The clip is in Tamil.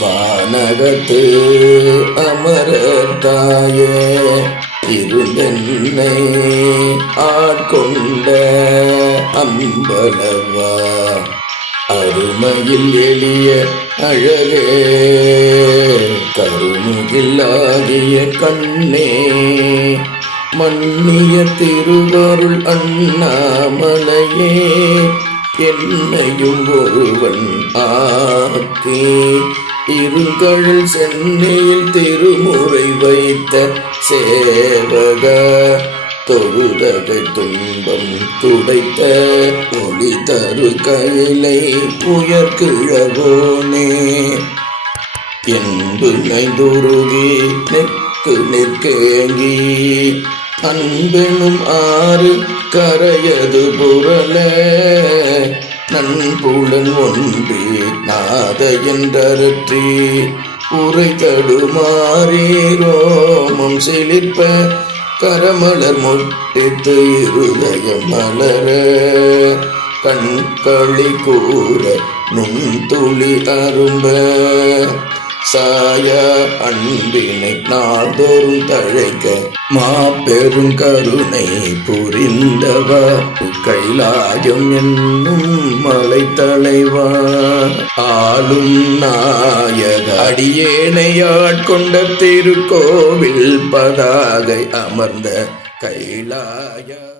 வானகத்து அமரத்தாயே இருந்தென்னை ஆட்கொண்ட அம்பளவா அருமையில் எளிய அழகே கருமுகிலாகிய கண்ணே மன்னிய திருவருள் அண்ணாமலையே என்னையும் ஒருவன் ஆக்கி. இருங்கழல் சென்னையில் திருமுறை வைத்த சேவக தொழுதகை துன்பம் துடைத்த ஒளி தரு கைலை உயர்கிழவோனே என்பு நைதுருகி நெக்கு நிற்கேங்கி அன்பெனும் ஆறு கரையது புரள நண்புடன் ஒன்று நாத என்றற்றி உரை தடுமாறி ரோமம் செழிப்ப கரமலர் முட்டித்து இருதயம் மலர. கண்களி கூற நுண்துளி அரும்ப. சாய அன்பினை நாள்தோறும் தழைக்க மாபெரும் கருணை புரிந்தவா? கைலாயம் என்னும் மலை தலைவா ஆளும் நாயக அடியேனையாட்கொண்ட திருக்கோவில் பதாகை அமர்ந்த கைலாய